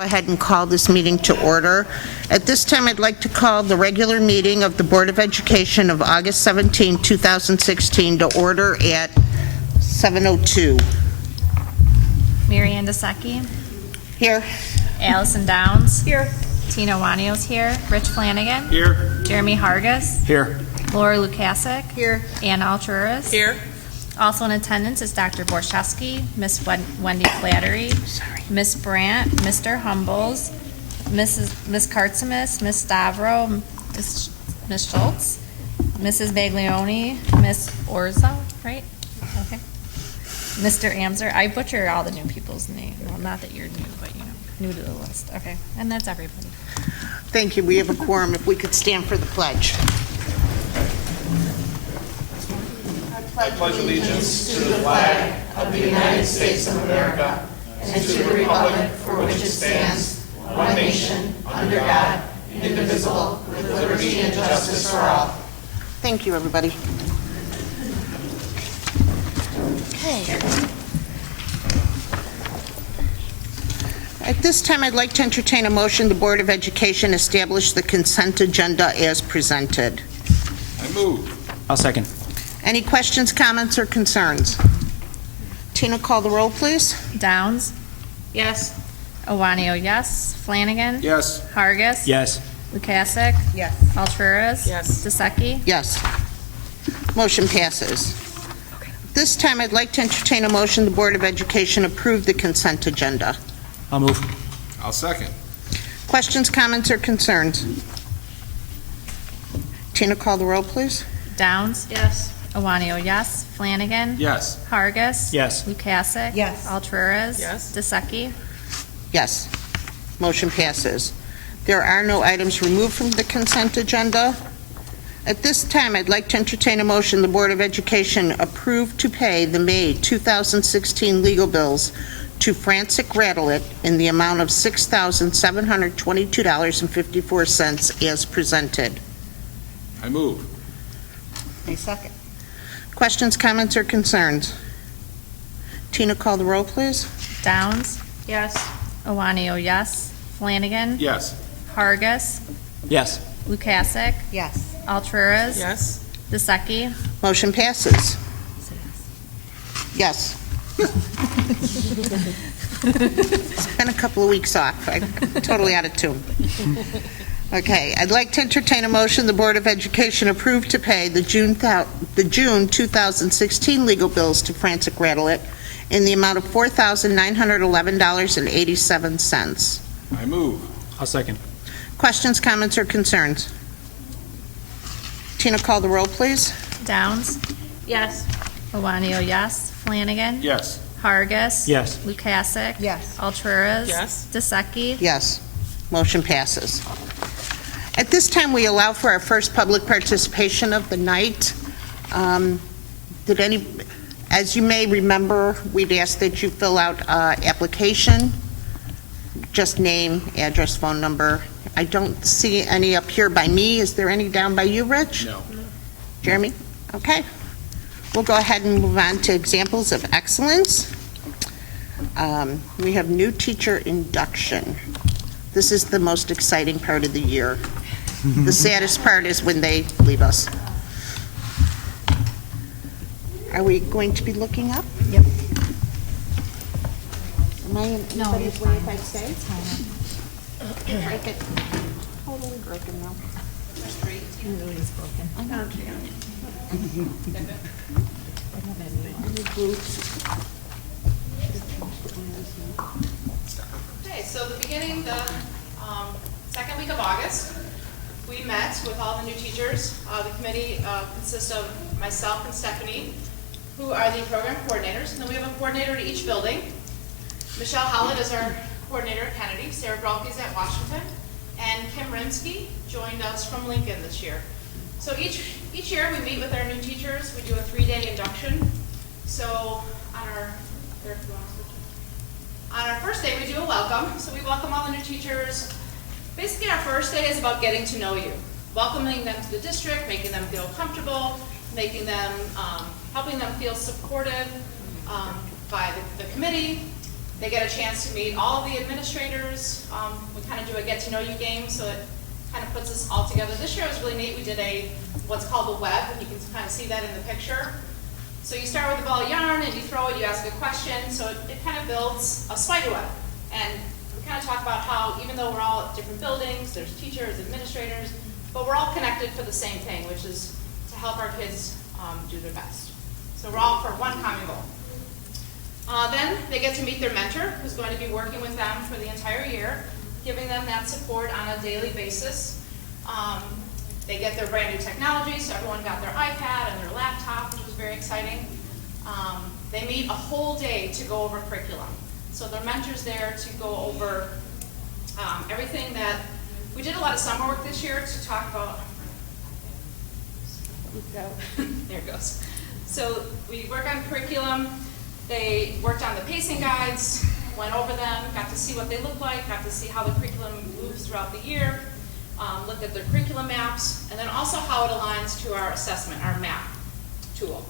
Go ahead and call this meeting to order. At this time, I'd like to call the regular meeting of the Board of Education of August 17, 2016 to order at 7:02. Mary Ann DeSecchi. Here. Allison Downs. Here. Tina Wanio's here. Rich Flanagan. Here. Jeremy Hargis. Here. Laura Lukasik. Here. Anna Alturas. Here. Also in attendance is Dr. Borshevsky, Miss Wendy Flattery, Miss Brandt, Mr. Humbles, Miss Kartzimus, Miss Stavro, Miss Schultz, Mrs. Baglioni, Miss Orza, right? Okay. Mr. Amzer. I butcher all the new people's names. Well, not that you're new, but new to the list. Okay, and that's everybody. Thank you. We have a quorum. If we could stand for the pledge. I pledge allegiance to the flag of the United States of America and to the republic for which it stands, one nation, under God, indivisible, with liberty and justice for all. Thank you, everybody. Okay. At this time, I'd like to entertain a motion the Board of Education establish the consent agenda as presented. I move. I'll second. Any questions, comments, or concerns? Tina, call the roll, please. Downs. Yes. Owanio, yes. Flanagan. Yes. Hargis. Yes. Lukasik. Yes. Alturas. Yes. DeSecchi. Yes. Motion passes. This time, I'd like to entertain a motion the Board of Education approve the consent agenda. I'll move. I'll second. Questions, comments, or concerns? Tina, call the roll, please. Downs. Yes. Owanio, yes. Flanagan. Yes. Hargis. Yes. Lukasik. Yes. Alturas. Yes. DeSecchi. Yes. Motion passes. There are no items removed from the consent agenda. At this time, I'd like to entertain a motion the Board of Education approve to pay the May 2016 legal bills to Francis Rattlet in the amount of $6,722.54 as presented. I move. A second. Questions, comments, or concerns? Tina, call the roll, please. Downs. Yes. Owanio, yes. Flanagan. Yes. Hargis. Yes. Lukasik. Yes. Alturas. Yes. DeSecchi. Motion passes. Yes. It's been a couple of weeks off. I'm totally out of tune. Okay, I'd like to entertain a motion the Board of Education approve to pay the June 2016 legal bills to Francis Rattlet in the amount of $4,911.87. I move. I'll second. Questions, comments, or concerns? Tina, call the roll, please. Downs. Yes. Owanio, yes. Flanagan. Yes. Hargis. Yes. Lukasik. Yes. Alturas. Yes. DeSecchi. Yes. Motion passes. At this time, we allow for our first public participation of the night. As you may remember, we'd asked that you fill out an application, just name, address, phone number. I don't see any up here by me. Is there any down by you, Rich? No. Jeremy? Okay. We'll go ahead and move on to examples of excellence. We have new teacher induction. This is the most exciting part of the year. The saddest part is when they leave us. Are we going to be looking up? Yep. Am I in No, anybody's you're way fine. if I say? Break it. Totally broken now. It really is broken. I know. Okay, so the second week of August, we met with all the new teachers. The committee consists of myself and Stephanie, who are the program coordinators, and then we have a coordinator at each building. Michelle Howlett is our coordinator at Kennedy, Sarah Bralke's at Washington, and Kim Rinsky joined us from Lincoln this year. So each year we meet with our new teachers. We do a 3-day induction. So on our first day, we do a welcome. So we welcome all the new teachers. Basically, our first day is about getting to know you, welcoming them to the district, making them feel comfortable, making them, helping them feel supported by the committee, They get a chance to meet all of the administrators. We kind of do a get-to-know-you game, so it kind of puts us all together. This year was really neat. We did what's called the web, and you can kind of see that in the picture. So you start with a ball of yarn, and you throw it, you ask a question, so it kind of builds a spider web. And we kind of talk about how, even though we're all at different buildings, there's teachers, administrators, but we're all connected for the same thing, which is to help our kids do their best. So we're all for one common goal. Then they get to meet their mentor, who's going to be working with them for the entire year, giving them that support on a daily basis. They get their brand new technology, so everyone got their iPad and their laptop, which was very exciting. They meet a whole day to go over curriculum. So their mentor's there to go over everything that, we did a lot of summer work this year to talk about, there it goes. So we work on curriculum. They worked on the pacing guides, went over them, got to see what they look like, got to see how the curriculum moves throughout the year, looked at their curriculum maps, and then also how it aligns to our assessment, our map tool.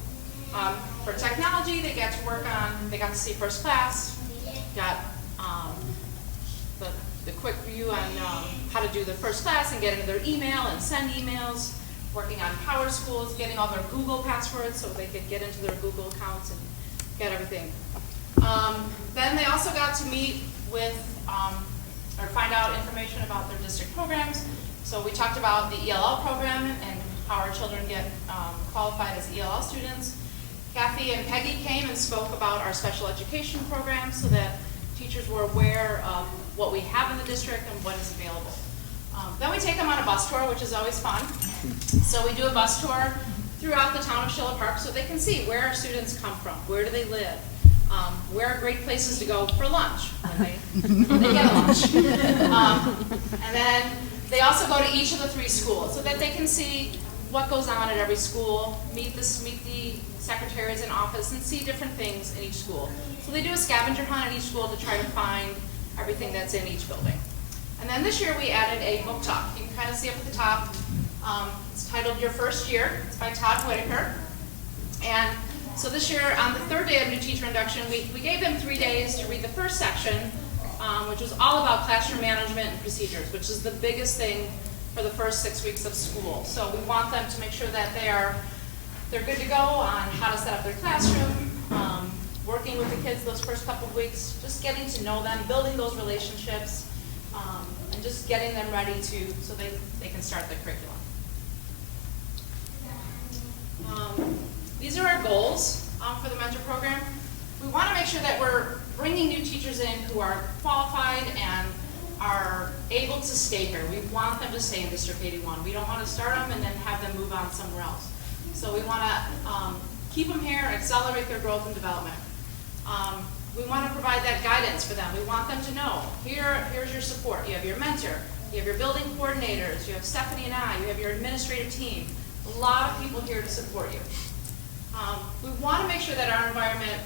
For technology, they got to work on, they got to see first class, got the quick view on how to do the first class and get into their email and send emails, working on Power Schools, getting all their Google passwords so they could get into their Google accounts and get everything. Then they also got to meet with, or find out information about their district programs. So we talked about the ELL program and how our children get qualified as ELL students. Kathy and Peggy came and spoke about our special education program so that teachers were aware of what we have in the district and what is available. Then we take them on a bus tour, which is always fun. So we do a bus tour throughout the town of Schiller Park so they can see where our students come from, where do they live, where are great places to go for lunch when they get lunch. And then they also go to each of the 3 schools so that they can see what goes on at every school, meet the secretaries in office and see different things in each school. So they do a scavenger hunt at each school to try to find everything that's in each building. And then this year we added a book talk. You can kind of see up at the top. It's titled Your First Year. It's by Todd Whitaker. And so this year, on the 3rd day of New Teacher Induction, we gave them 3 days to read the first section, which was all about classroom management and procedures, which is the biggest thing for the first 6 weeks of school. So we want them to make sure that they're good to go on how to set up their classroom, working with the kids those first couple of weeks, just getting to know them, building those relationships, and just getting them ready so they can start the curriculum. These are our goals for the mentor program. We want to make sure that we're bringing new teachers in who are qualified and are able to stay here. We want them to stay in District 81. We don't want to start them and then have them move on somewhere else. So we want to keep them here, accelerate their growth and development. We want to provide that guidance for them. We want them to know, here's your support. You have your mentor, you have your building coordinators, you have Stephanie and I, you have your administrative team. A lot of people here to support you. We want to make sure that our environment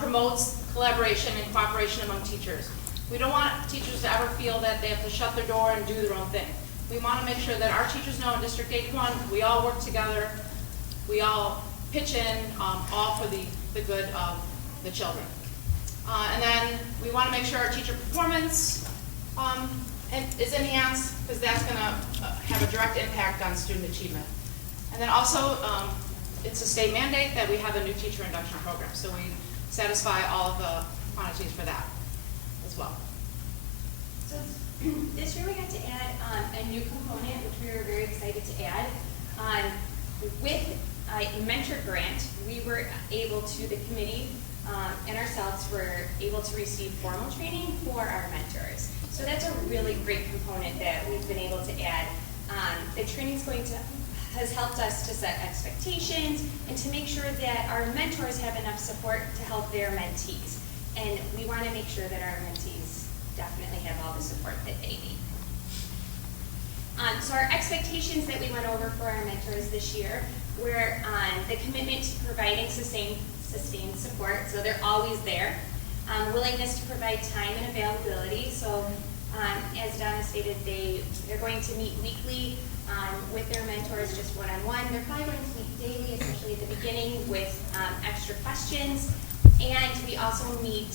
promotes collaboration and cooperation among teachers. We don't want teachers to ever feel that they have to shut their door and do their own thing. We want to make sure that our teachers know in District 81, we all work together, we all pitch in, all for the good of the children. And then we want to make sure our teacher performance is enhanced, because that's going to have a direct impact on student achievement. And then also, it's a state mandate that we have a new teacher induction program, so we satisfy all of the quantities for that as well. So this year we got to add a new component, which we were very excited to add. With a mentor grant, we were able to, the committee and ourselves were able to receive formal training for our mentors. So that's a really great component that we've been able to add. The training's has helped us to set expectations and to make sure that our mentors have enough support to help their mentees. And we want to make sure that our mentees definitely have all the support that they need. So our expectations that we went over for our mentors this year were the commitment to providing sustained support, so they're always there. Willingness to provide time and availability, so as Donna stated, they're going to meet weekly with their mentors, just one-on-one. They're probably going to meet daily, especially at the beginning, with extra questions. And we also meet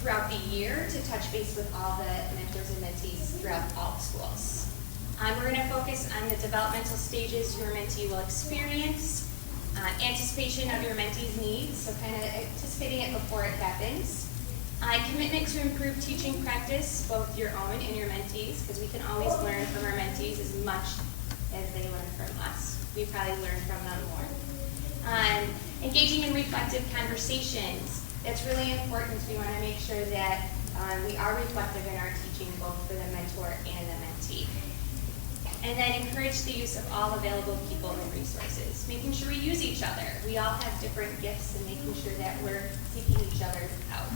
throughout the year to touch base with all the mentors and mentees throughout all the schools. We're going to focus on the developmental stages your mentee will experience, anticipation of your mentee's needs, so kind of anticipating it before it happens. Commitment to improve teaching practice, both your own and your mentees, because we can always learn from our mentees as much as they learn from us. We probably learn from them more. Engaging in reflective conversations. That's really important. We want to make sure that we are reflective in our teaching, both for the mentor and the mentee. And then encourage the use of all available people and resources, making sure we use each other. We all have different gifts, and making sure that we're seeking each other out.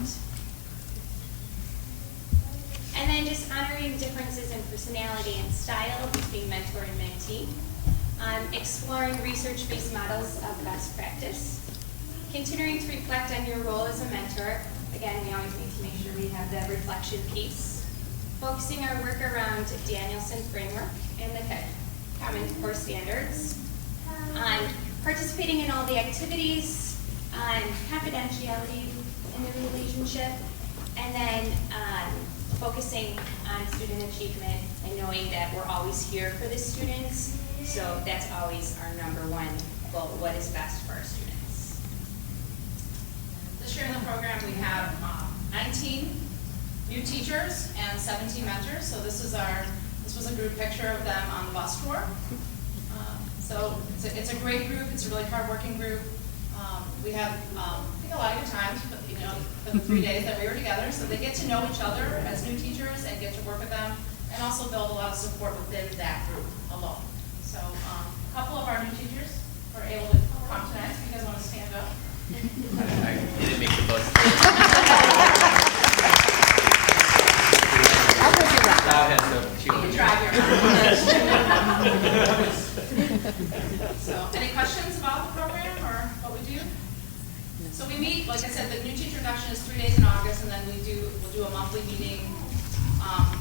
And then just honoring differences in personality and style between mentor and mentee. Exploring research-based models of best practice. Continuing to reflect on your role as a mentor. Again, we always need to make sure we have the reflection piece. Focusing our work around Danielson framework and the Common Core standards. Participating in all the activities. Confidentiality in the relationship. And then focusing on student achievement and knowing that we're always here for the students. So that's always our number one goal, what is best for our students. This year in the program, we have 19 new teachers and 17 mentors. So this was a group picture of them on the bus tour. So it's a great group. It's a really hardworking group. We have, I think, a lot of good times, but for the 3 days that we were together. So they get to know each other as new teachers and get to work with them, and also build a lot of support within that group alone. So a couple of our new teachers were able to come tonight. If you guys want to stand up. I didn't make the bus. You can drive your So, any questions about the program or what we do? So we meet, like I said, the new teacher induction is 3 days in August, and then we'll do a monthly meeting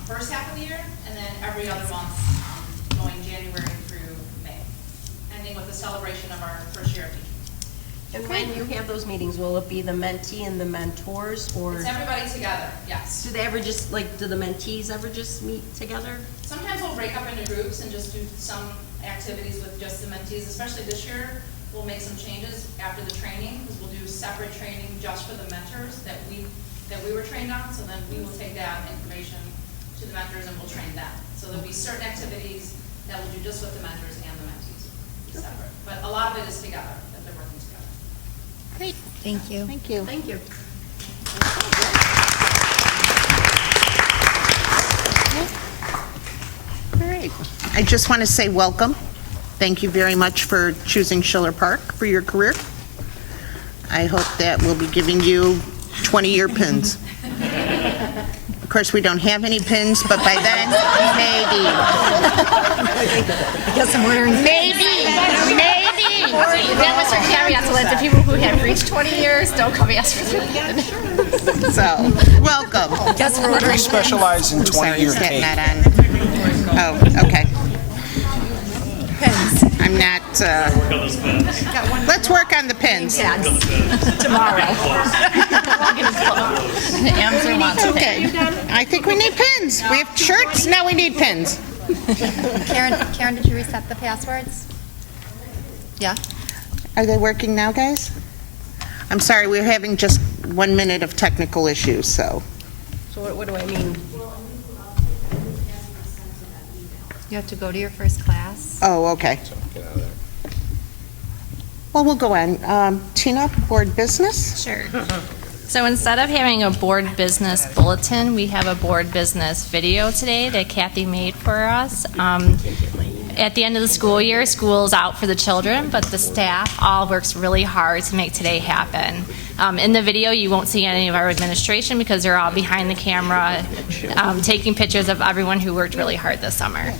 first half of the year, and then every other month going January through May, ending with the celebration of our first year of teaching. And when you have those meetings, will it be the mentee and the mentors, or It's everybody together, yes. do they ever just, do the mentees ever just meet together? Sometimes we'll break up into groups and just do some activities with just the mentees, especially this year. We'll make some changes after the training, because we'll do separate training just for the mentors that we were trained on, so then we will take that information to the mentors and we'll train them. So there'll be certain activities that we'll do just with the mentors and the mentees, separate. But a lot of it is together, that they're working together. Great, thank you. Thank you. Thank you. All right. I just want to say welcome. Thank you very much for choosing Schiller Park for your career. I hope that we'll be giving you 20-year pins. Of course, we don't have any pins, but by then, maybe. I guess I'm wearing. Maybe. That was our caveat, so that the people who have reached 20 years don't come ask for their pin. So, welcome. Guess we're ordering. We specialize in Sorry, 20-year is that cake. not on? Oh, okay. Pins. I'm not, let's work on the pins. Yes. Tomorrow. Amazon wants a Okay. pin. I think we need pins. We have shirts, now we need pins. Karen, did you reset the passwords? Yeah? Are they working now, guys? I'm sorry, we're having just 1 minute of technical issues, so. So what do I mean? You have to go to your first class. Oh, okay. Well, we'll go on. Tina, board business? Sure. So instead of having a board business bulletin, we have a board business video today that Kathy made for us. At the end of the school year, school's out for the children, but the staff all works really hard to make today happen. In the video, you won't see any of our administration because they're all behind the camera taking pictures of everyone who worked really hard this summer.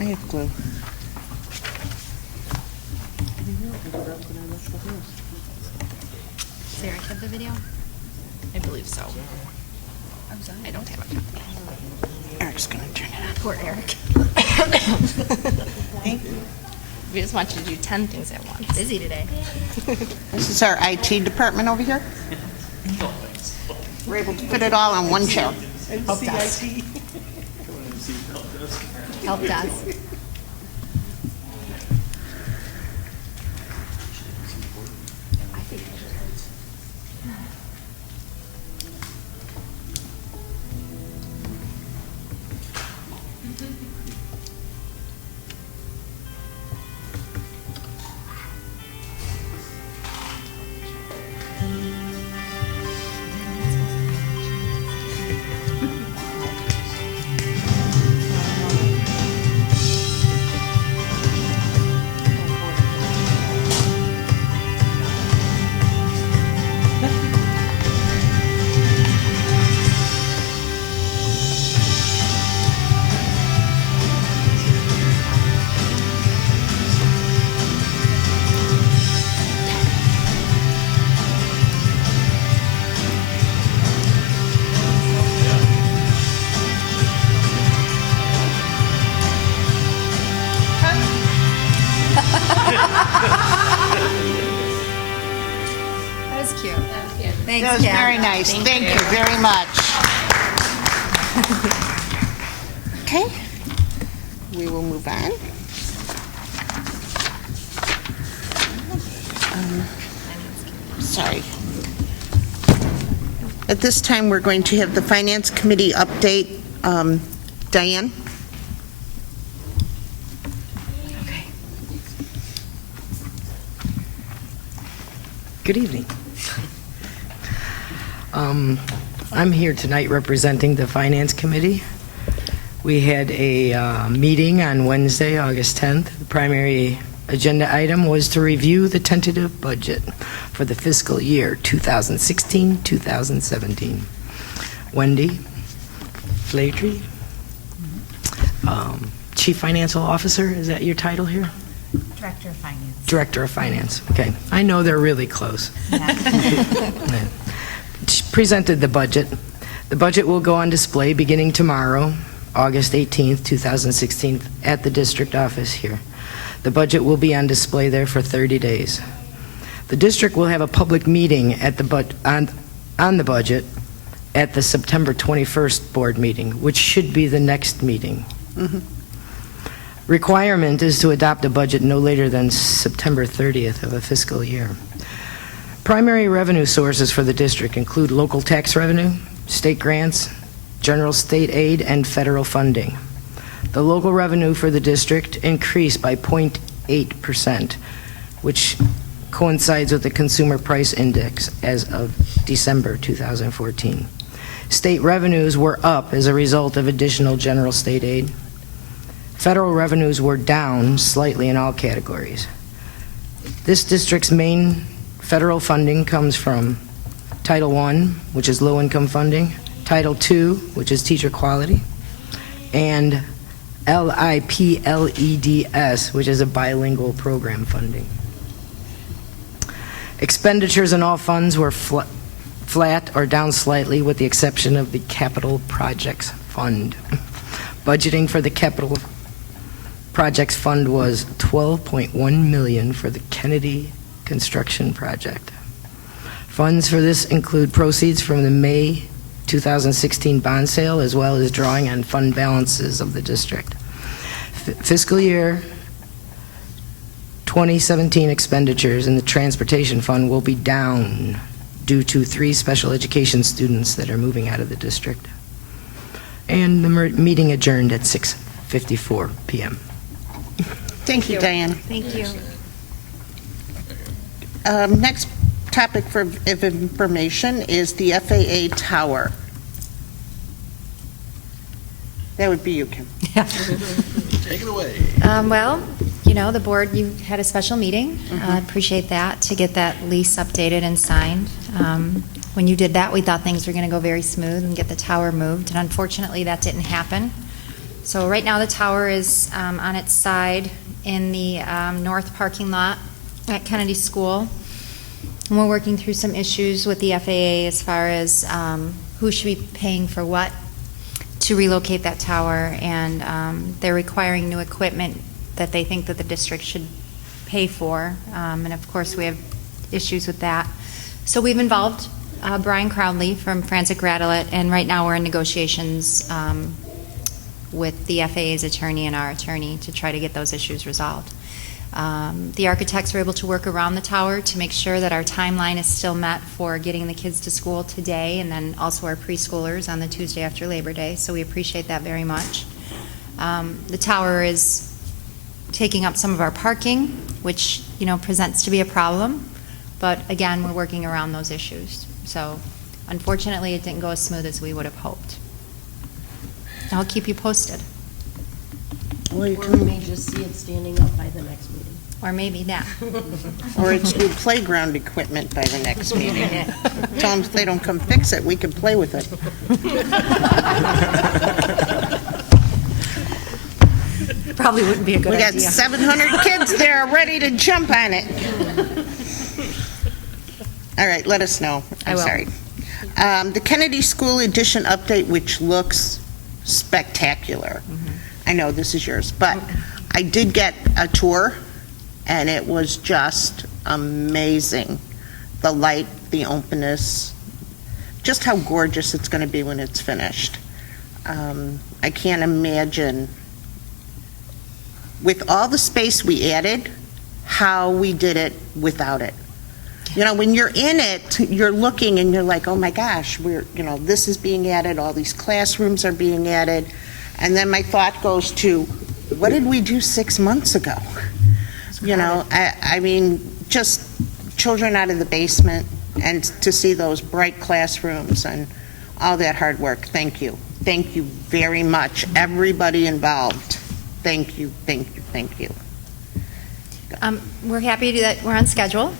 I have glue. Does Eric have the video? I believe so. I don't have it. Eric's going to turn it on. Poor Eric. Thank you. We just want you to do 10 things at once. Busy today. This is our IT department over here. We're able to fit it all on one chair. Help desk. Help desk. That was cute. Thanks, That was Kat. very nice. Thank you very much. Okay, we will move on. Sorry. At this time, we're going to have the Finance Committee update. Diane? Good evening. I'm here tonight representing the Finance Committee. We had a meeting on Wednesday, August 10th. The primary agenda item was to review the tentative budget for the fiscal year 2016-2017. Wendy Flatry, Chief Financial Officer, is that your title here? Director of Finance. Director of Finance, okay. I know they're really close. Yeah. She presented the budget. The budget will go on display beginning tomorrow, August 18th, 2016, at the district office here. The budget will be on display there for 30 days. The district will have a public meeting at on the budget at the September 21st board meeting, which should be the next meeting. Requirement is to adopt a budget no later than September 30th of a fiscal year. Primary revenue sources for the district include local tax revenue, state grants, general state aid, and federal funding. The local revenue for the district increased by 0.8%, which coincides with the Consumer Price Index as of December 2014. State revenues were up as a result of additional general state aid. Federal revenues were down slightly in all categories. This district's main federal funding comes from Title I, which is low-income funding, Title II, which is teacher quality, and LIPLEDS, which is a bilingual program funding. Expenditures in all funds were flat or down slightly, with the exception of the Capital Projects Fund. Budgeting for the Capital Projects Fund was $12.1 million for the Kennedy construction project. Funds for this include proceeds from the May 2016 bond sale, as well as drawing on fund balances of the district. Fiscal year 2017 expenditures in the transportation fund will be down due to 3 special education students that are moving out of the district. And the meeting adjourned at 6:54 p.m. Thank you, Diane. Thank you. Next topic of information is the FAA tower. That would be you, Kim. Take it away. Well, you know, the board, you had a special meeting. Appreciate that, to get that lease updated and signed. When you did that, we thought things were going to go very smooth and get the tower moved, and unfortunately, that didn't happen. So right now, the tower is on its side in the north parking lot at Kennedy School. And we're working through some issues with the FAA as far as who should be paying for what to relocate that tower, and they're requiring new equipment that they think that the district should pay for. And of course, we have issues with that. So we've involved Brian Crowley from Frantic Rattlet, and right now we're in negotiations with the FAA's attorney and our attorney to try to get those issues resolved. The architects were able to work around the tower to make sure that our timeline is still met for getting the kids to school today, and then also our preschoolers on the Tuesday after Labor Day, so we appreciate that very much. The tower is taking up some of our parking, which, presents to be a problem, but again, we're working around those issues. So unfortunately, it didn't go as smooth as we would have hoped. I'll keep you posted. Well, you Or can- we may just see it standing up by the next meeting. Or maybe that. Or it's new playground equipment by the next meeting. Tell them if they don't come fix it, we can play with it. Probably wouldn't be a good We got idea. 700 kids there ready to jump on it. All right, let us know. I I'm will. sorry. The Kennedy School Edition update, which looks spectacular. I know this is yours, but I did get a tour, and it was just amazing. The light, the openness, just how gorgeous it's going to be when it's finished. I can't imagine, with all the space we added, how we did it without it. When you're in it, you're looking and you're like, oh my gosh, this is being added, all these classrooms are being added. And then my thought goes to, what did we do 6 months ago? I mean, just children out of the basement, and to see those bright classrooms and all that hard work. Thank you. Thank you very much, everybody involved. Thank you, thank you, thank you. We're happy that we're on schedule.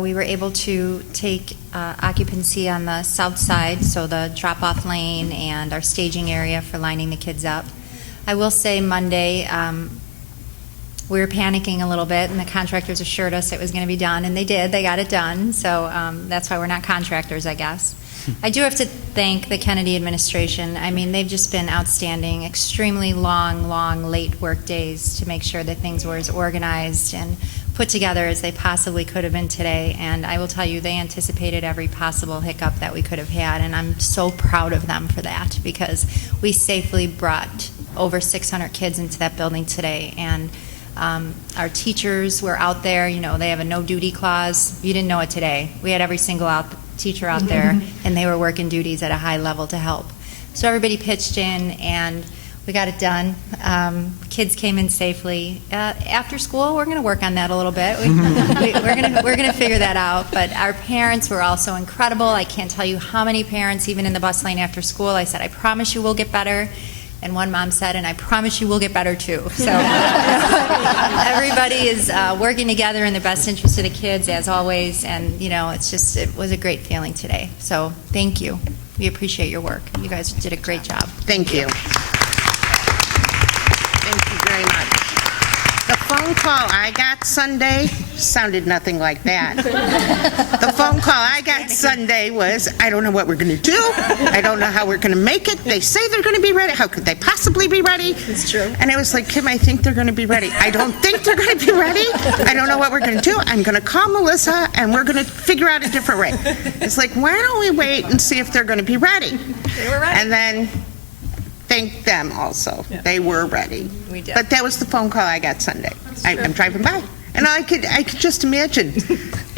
We were able to take occupancy on the south side, so the drop-off lane and our staging area for lining the kids up. I will say Monday, we were panicking a little bit, and the contractors assured us it was going to be done, and they did. They got it done, so that's why we're not contractors, I guess. I do have to thank the Kennedy administration. I mean, they've just been outstanding, extremely long, late work days to make sure that things were as organized and put together as they possibly could have been today. And I will tell you, they anticipated every possible hiccup that we could have had, and I'm so proud of them for that, because we safely brought over 600 kids into that building today. And our teachers were out there. They have a no-duty clause. You didn't know it today. We had every single teacher out there, and they were working duties at a high level to help. So everybody pitched in, and we got it done. Kids came in safely. After school, we're going to work on that a little bit. We're going to figure that out. But our parents were also incredible. I can't tell you how many parents, even in the bus lane after school, I said, I promise you we'll get better. And one mom said, and I promise you we'll get better too. So everybody is working together in the best interest of the kids, as always. And, it was a great feeling today. So thank you. We appreciate your work. You guys did a great job. Thank you. Thank you very much. The phone call I got Sunday sounded nothing like that. The phone call I got Sunday was, I don't know what we're going to do. I don't know how we're going to make it. They say they're going to be ready. How could they possibly be ready? It's true. And I was like, Kim, I think they're going to be ready. I don't think they're going to be ready. I don't know what we're going to do. I'm going to call Melissa, and we're going to figure out a different way. It's like, why don't we wait and see if they're going to be ready? They were ready. And then thank them also. Yeah. They were ready. We did. But that was the phone call I got Sunday. I'm driving by, and I could just imagine.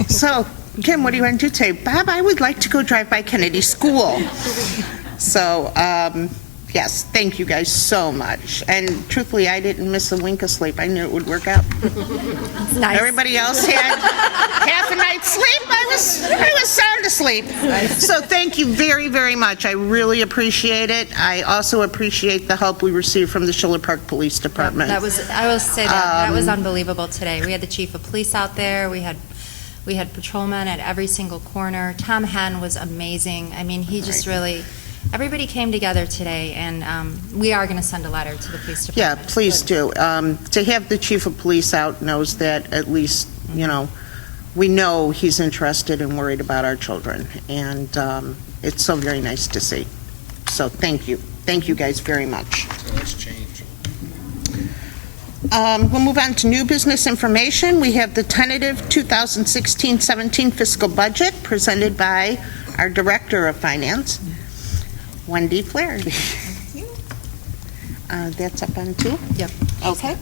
So, Kim, what do you want to do today? Bob, I would like to go drive by Kennedy School. So, yes, thank you guys so much. And truthfully, I didn't miss a wink of sleep. I knew it would work out. It's nice. Everybody else had half a night's sleep. I was sound asleep. So thank you very, very much. I really appreciate it. I also appreciate the help we received from the Schiller Park Police Department. I will say that was unbelievable today. We had the chief of police out there. We had patrolmen at every single corner. Tom Henn was amazing. I mean, he just really. Everybody came together today, and we are going to send a letter to the police department. Yeah, please do. To have the chief of police out knows that at least, we know he's interested and worried about our children, and it's so very nice to see. So thank you. Thank you guys very much. So let's change. We'll move on to new business information. We have the tentative 2016-17 fiscal budget presented by our Director of Finance, Wendy Flaherty. That's up on two? Yep. Okay.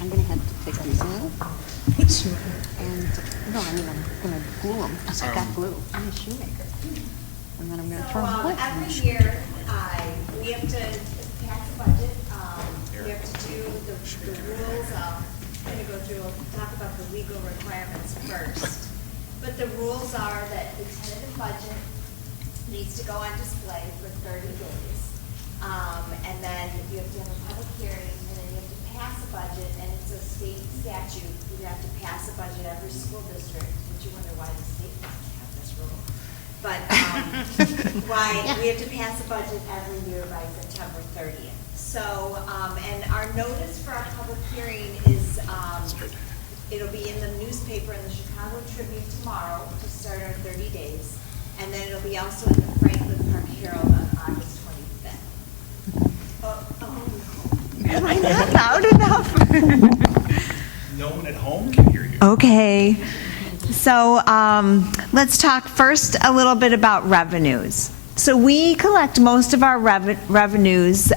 I'm going to have to take these out. And, no, I'm going to glue them. I got glue. I'm a shoemaker. And then I'm going to throw them away. Every year, we have to pass a budget. We have to do the rules. I'm going to go through, talk about the legal requirements first. But the rules are that the tentative budget needs to go on display for 30 days. And then you have to have a public hearing, and then you have to pass a budget, and it's a state statute. You have to pass a budget every school district, which you wonder why the state doesn't have this rule. But why we have to pass a budget every year by September 30th. So, and our notice for our public hearing is, it'll be in the newspaper in the Chicago Tribune tomorrow to start our 30 days. And then it'll be also in the Franklin Park Herald on August 25th. No. Am I not loud enough? No one at home can hear you. Okay. So let's talk first a little bit about revenues. So we collect most of our revenues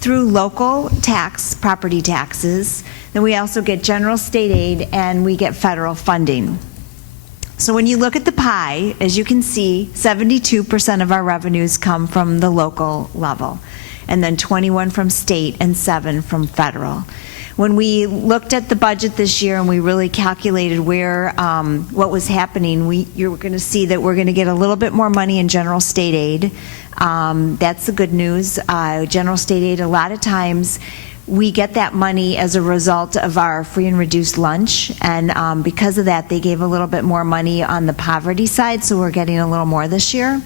through local tax, property taxes. Then we also get general state aid, and we get federal funding. So when you look at the pie, as you can see, 72% of our revenues come from the local level, and then 21 from state and 7 from federal. When we looked at the budget this year and we really calculated where what was happening, you're going to see that we're going to get a little bit more money in general state aid. That's the good news. General state aid, a lot of times we get that money as a result of our free and reduced lunch, and because of that, they gave a little bit more money on the poverty side, so we're getting a little more this year.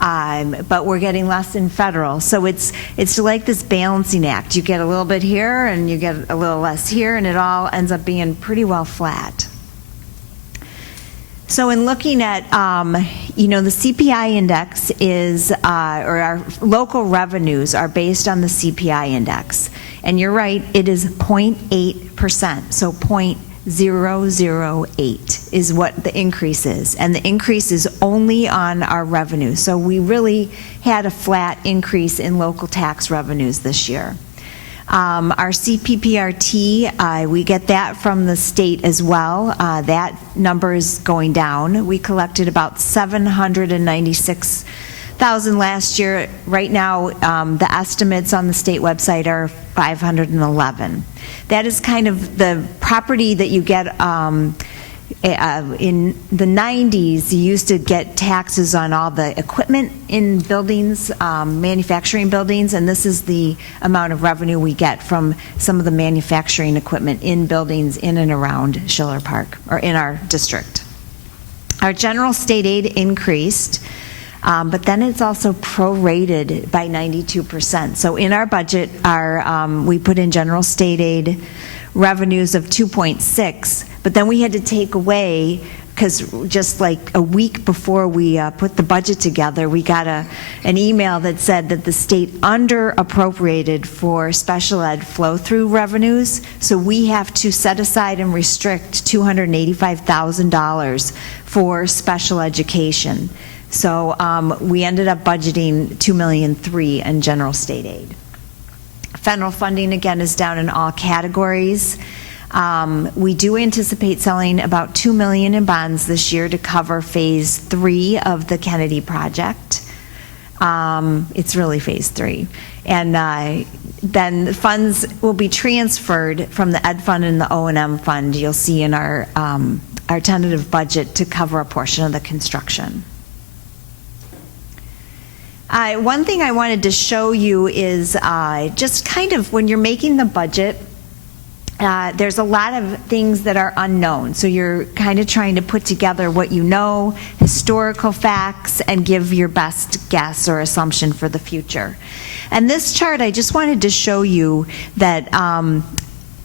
But we're getting less in federal. So it's like this balancing act. You get a little bit here and you get a little less here, and it all ends up being pretty well flat. So in looking at, the CPI index is, or our local revenues are based on the CPI index. And you're right, it is 0.8%. So 0.008 is what the increase is, and the increase is only on our revenue. So we really had a flat increase in local tax revenues this year. Our CPPRT, we get that from the state as well. That number is going down. We collected about $796,000 last year. Right now, the estimates on the state website are $511,000. That is kind of the property that you get in the 90s. You used to get taxes on all the equipment in buildings, manufacturing buildings, and this is the amount of revenue we get from some of the manufacturing equipment in buildings in and around Schiller Park, or in our district. Our general state aid increased, but then it's also prorated by 92%. So in our budget, we put in general state aid revenues of 2.6, but then we had to take away, because just like a week before we put the budget together, we got an email that said that the state under appropriated for special ed flow-through revenues, so we have to set aside and restrict $285,000 for special education. So we ended up budgeting $2.3 million in general state aid. Federal funding, again, is down in all categories. We do anticipate selling about $2 million in bonds this year to cover phase 3 of the Kennedy project. It's really phase 3. And then the funds will be transferred from the Ed Fund and the O&M Fund, you'll see in our tentative budget, to cover a portion of the construction. One thing I wanted to show you is just kind of when you're making the budget, there's a lot of things that are unknown. So you're kind of trying to put together what you know, historical facts, and give your best guess or assumption for the future. And this chart, I just wanted to show you that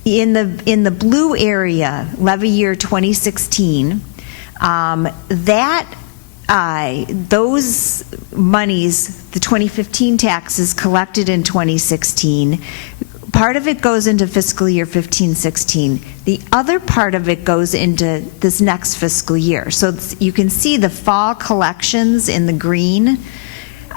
in the blue area, levy year 2016, those monies, the 2015 taxes collected in 2016, part of it goes into fiscal year 15-16. The other part of it goes into this next fiscal year. So you can see the fall collections in the green,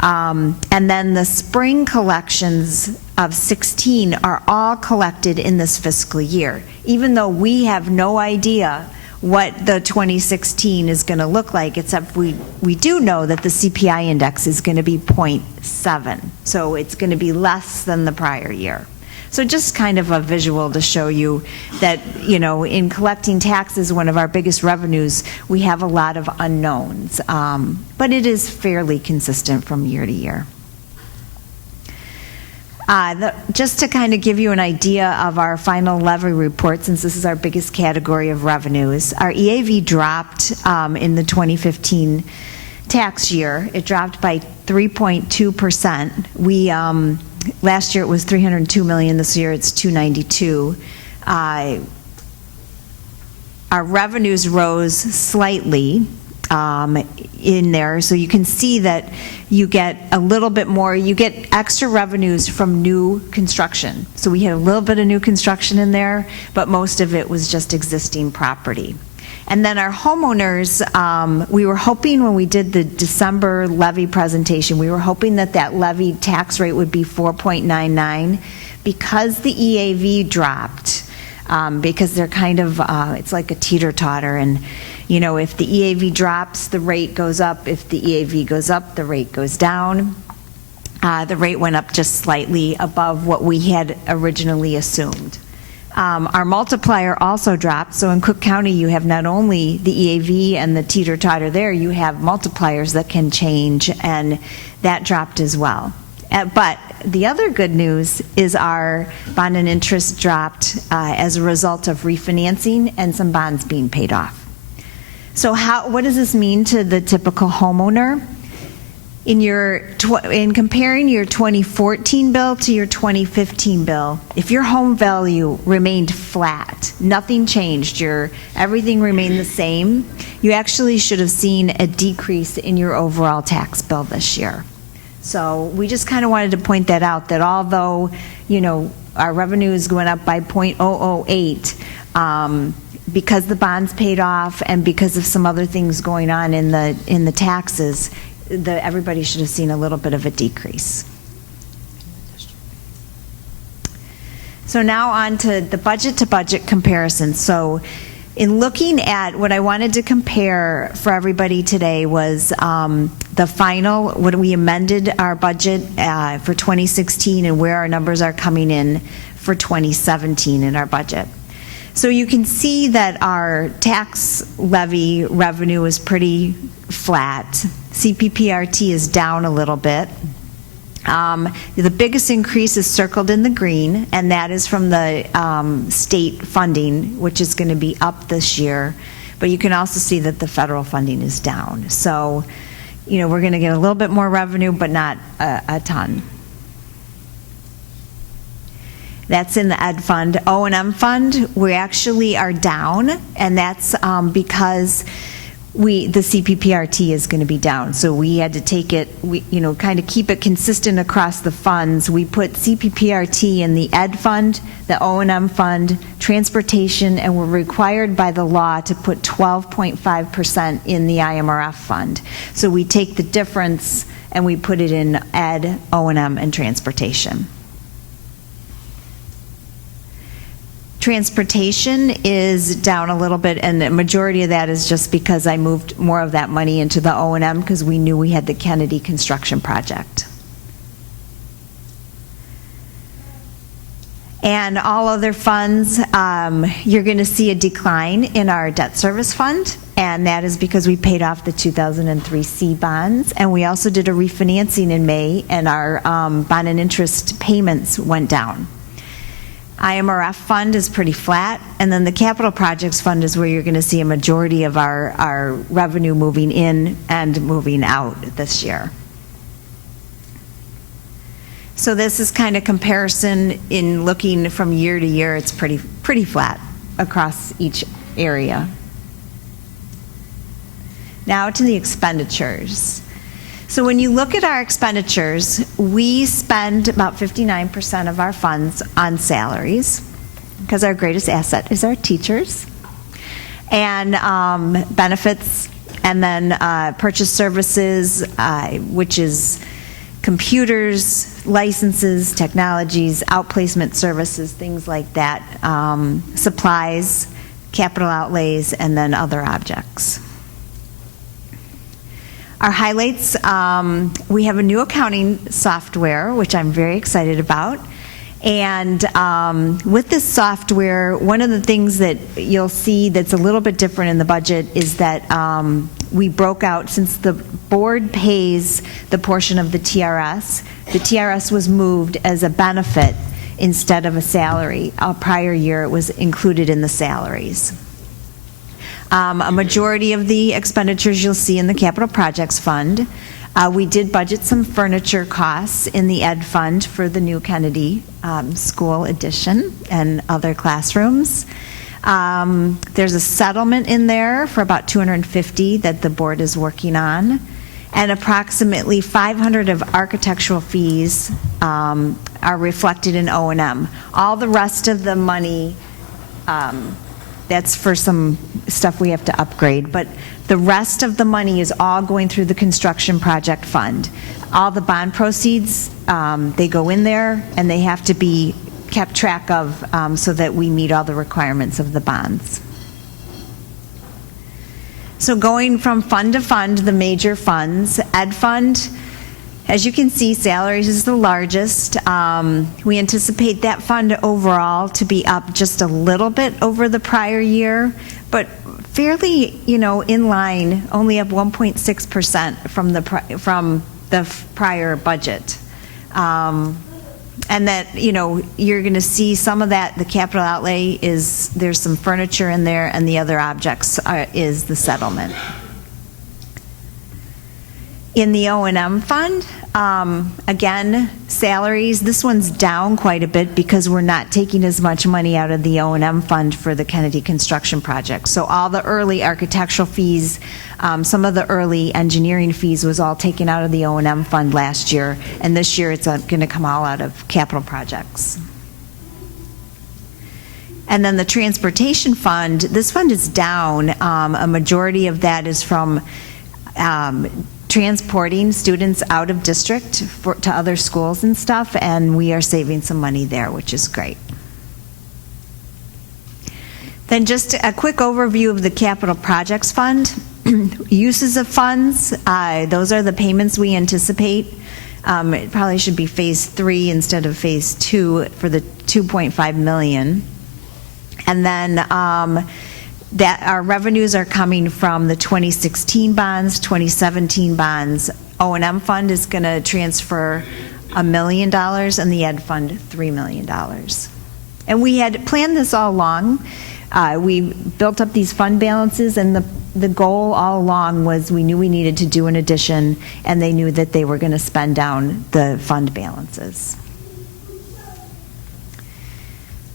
and then the spring collections of 16 are all collected in this fiscal year, even though we have no idea what the 2016 is going to look like, except we do know that the CPI index is going to be 0.7. So it's going to be less than the prior year. So just kind of a visual to show you that, you know, in collecting taxes, one of our biggest revenues, we have a lot of unknowns. But it is fairly consistent from year to year. Just to kind of give you an idea of our final levy report, since this is our biggest category of revenues, our EAV dropped in the 2015 tax year. It dropped by 3.2%. We last year it was 302 million. This year it's 292. Our revenues rose slightly in there, so you can see that you get a little bit more, you get extra revenues from new construction. So we had a little bit of new construction in there, but most of it was just existing property. And then our homeowners, we were hoping when we did the December levy presentation, we were hoping that that levy tax rate would be 4.99. Because the EAV dropped, because they're kind of, it's like a teeter-totter, and you know, if the EAV drops, the rate goes up. If the EAV goes up, the rate goes down. The rate went up just slightly above what we had originally assumed. Our multiplier also dropped. So in Cook County, you have not only the EAV and the teeter-totter there, you have multipliers that can change, and that dropped as well. But the other good news is our bond and interest dropped as a result of refinancing and some bonds being paid off. So what does this mean to the typical homeowner? In comparing your 2014 bill to your 2015 bill, if your home value remained flat, nothing changed, everything remained the same, you actually should have seen a decrease in your overall tax bill this year. So we just kind of wanted to point that out, that although, you know, our revenue is going up by 0.008, because the bonds paid off and because of some other things going on in the taxes, everybody should have seen a little bit of a decrease. So now on to the budget-to-budget comparison. So in looking at what I wanted to compare for everybody today was the final, when we amended our budget for 2016 and where our numbers are coming in for 2017 in our budget. So you can see that our tax levy revenue is pretty flat. CPPRT is down a little bit. The biggest increase is circled in the green, and that is from the state funding, which is going to be up this year. But you can also see that the federal funding is down. So, you know, we're going to get a little bit more revenue, but not a ton. That's in the Ed Fund. O&M Fund, we actually are down, and that's because the CPPRT is going to be down. So we had to take it, kind of keep it consistent across the funds. We put CPPRT in the Ed Fund, the O&M Fund, Transportation, and we're required by the law to put 12.5% in the IMRF Fund. So we take the difference and we put it in Ed, O&M, and Transportation. Transportation is down a little bit, and the majority of that is just because I moved more of that money into the O&M because we knew we had the Kennedy construction project. And all other funds, you're going to see a decline in our debt service fund, and that is because we paid off the 2003 C bonds, and we also did a refinancing in May, and our bond and interest payments went down. IMRF fund is pretty flat, and then the capital projects fund is where you're going to see a majority of our revenue moving in and moving out this year. So this is kind of comparison in looking from year to year. It's pretty flat across each area. Now to the expenditures. So when you look at our expenditures, we spend about 59% of our funds on salaries, because our greatest asset is our teachers, and benefits, and then purchase services, which is computers, licenses, technologies, outplacement services, things like that, supplies, capital outlays, and then other objects. Our highlights, we have a new accounting software, which I'm very excited about. And with this software, one of the things that you'll see that's a little bit different in the budget is that we broke out, since the board pays the portion of the TRS was moved as a benefit instead of a salary. A prior year, it was included in the salaries. A majority of the expenditures you'll see in the capital projects fund. We did budget some furniture costs in the ed fund for the new Kennedy school addition and other classrooms. There's a settlement in there for about $250 that the board is working on, and approximately $500 of architectural fees are reflected in O&M. All the rest of the money, that's for some stuff we have to upgrade, but the rest of the money is all going through the construction project fund. All the bond proceeds, they go in there, and they have to be kept track of so that we meet all the requirements of the bonds. So going from fund to fund, the major funds, ed fund, as you can see, salaries is the largest. We anticipate that fund overall to be up just a little bit over the prior year, but fairly, in line, only up 1.6% from the prior budget. And that, you're going to see some of that, the capital outlay there's some furniture in there, and the other objects is the settlement. In the O&M fund, again, salaries, this one's down quite a bit because we're not taking as much money out of the O&M fund for the Kennedy construction project. So all the early architectural fees, some of the early engineering fees was all taken out of the O&M fund last year, and this year it's going to come all out of capital projects. And then the transportation fund, this fund is down. A majority of that is from transporting students out of district to other schools and stuff, and we are saving some money there, which is great. Then just a quick overview of the capital projects fund. Uses of funds, those are the payments we anticipate. It probably should be phase 3 instead of phase 2 for the $2.5 million. And then that our revenues are coming from the 2016 bonds, 2017 bonds. O&M fund is going to transfer $1 million, and the ed fund $3 million. And we had planned this all along. We built up these fund balances, and the goal all along was we knew we needed to do an addition, and they knew that they were going to spend down the fund balances.